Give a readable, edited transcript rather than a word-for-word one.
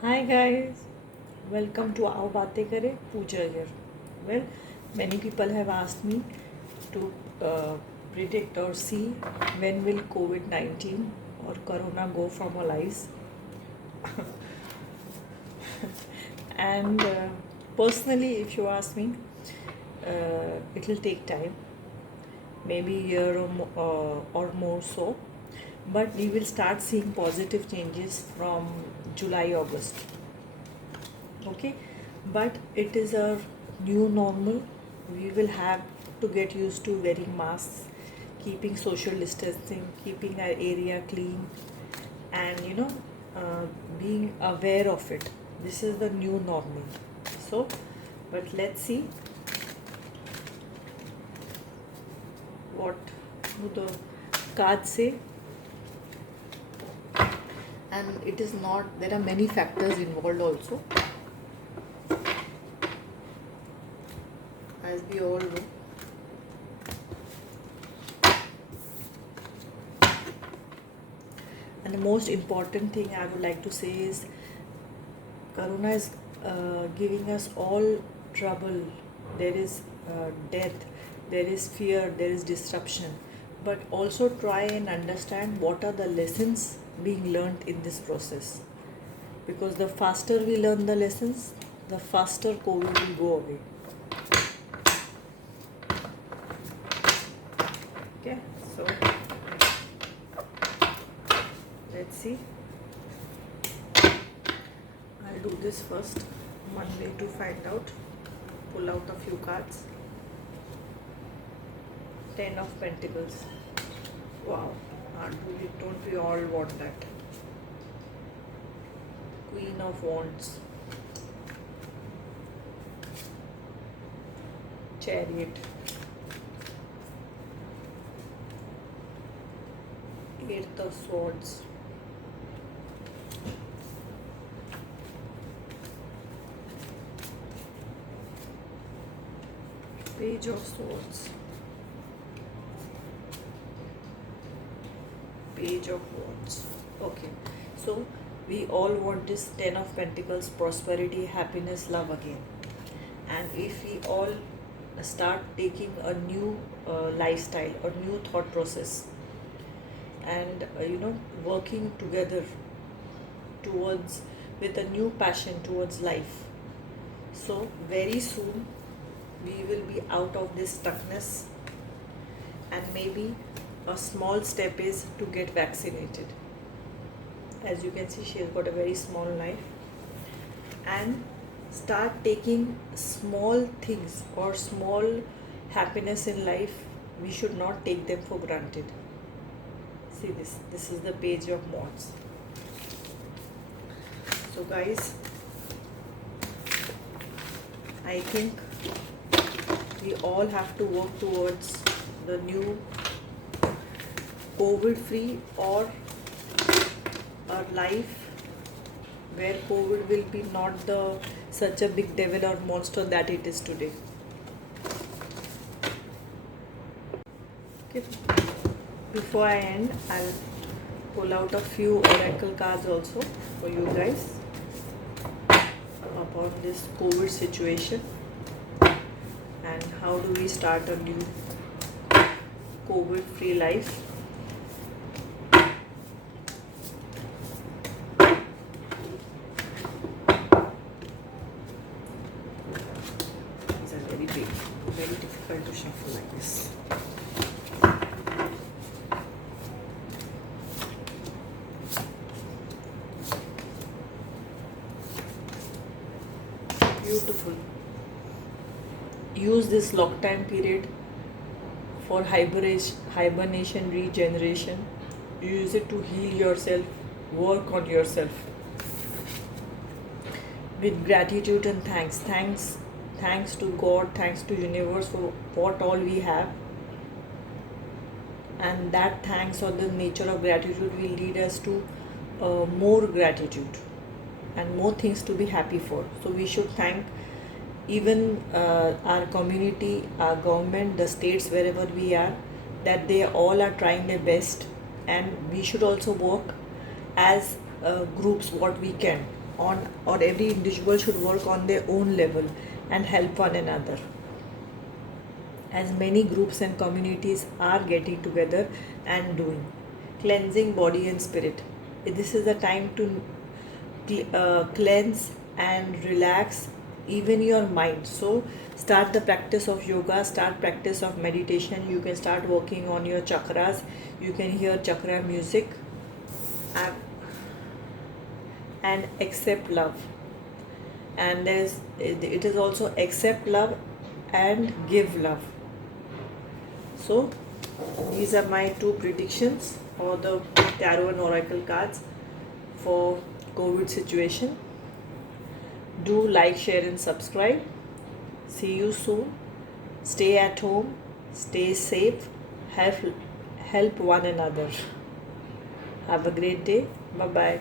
Hi guys, welcome to Aao Baatein Kare, Pooja here. Well, many people have asked me to predict or see when will COVID-19 or Corona go from our lives. And personally, if you ask me, it will take time, maybe a year or more so, but we will start seeing positive changes from July, August. Okay, but it is a new normal. We will have to get used to wearing masks, keeping social distancing, keeping our area clean, and uh, being aware of it. This is the new normal. So, but let's see what the cards say. And it is not, there are many factors involved also, as we all know. And the most important thing I would like to say is Corona is giving us all trouble. There is death, there is fear, there is disruption. But also try and understand what are the lessons being learned in this process. Because the faster we learn the lessons, the faster COVID will go away. Okay, so let's see. I'll do this first. One way to find out. Pull out a few cards. Ten of Pentacles. Wow. Don't we all want that? Queen of Wands. Chariot. Eight of Swords. Page of Swords. Page of Wands. Okay, so we all want this Ten of Pentacles, prosperity, happiness, love again. And if we all start taking a new lifestyle or new thought process, and working together towards, with a new passion towards life, so very soon we will be out of this stuckness. And maybe a small step is to get vaccinated. As you can see, she has got a very small knife. And start taking small things or small happiness in life. We should not take them for granted. See this is the Page of Wands. So guys, I think we all have to work towards the new COVID free or a life where COVID will be not the such a big devil or monster that it is today. Okay. Before I end, I'll pull out a few oracle cards also for you guys about this COVID situation and how do we start a new COVID free life. These are very big, very difficult to shuffle like this. Beautiful. Use this lock time period for hibernation, regeneration. Use it to heal yourself, work on yourself. With gratitude and thanks. Thanks to God, thanks to universe for what all we have. And that thanks or the nature of gratitude will lead us to more gratitude and more things to be happy for. So we should thank even our community, our government, the states, wherever we are, that they all are trying their best. And we should also work as groups what we can. on, or every individual should work on their own level and help one another, as many groups and communities are getting together and doing cleansing body and spirit. This is the time to cleanse and relax even your mind. So start the practice of yoga, start practice of meditation. You can start working on your chakras. You can hear chakra music and, accept love. And it is also accept love and give love. So these are my two predictions for the tarot and oracle cards for COVID situation. Do like, share and subscribe. See you soon. Stay at home, stay safe, help one another. Have a great day. Bye bye.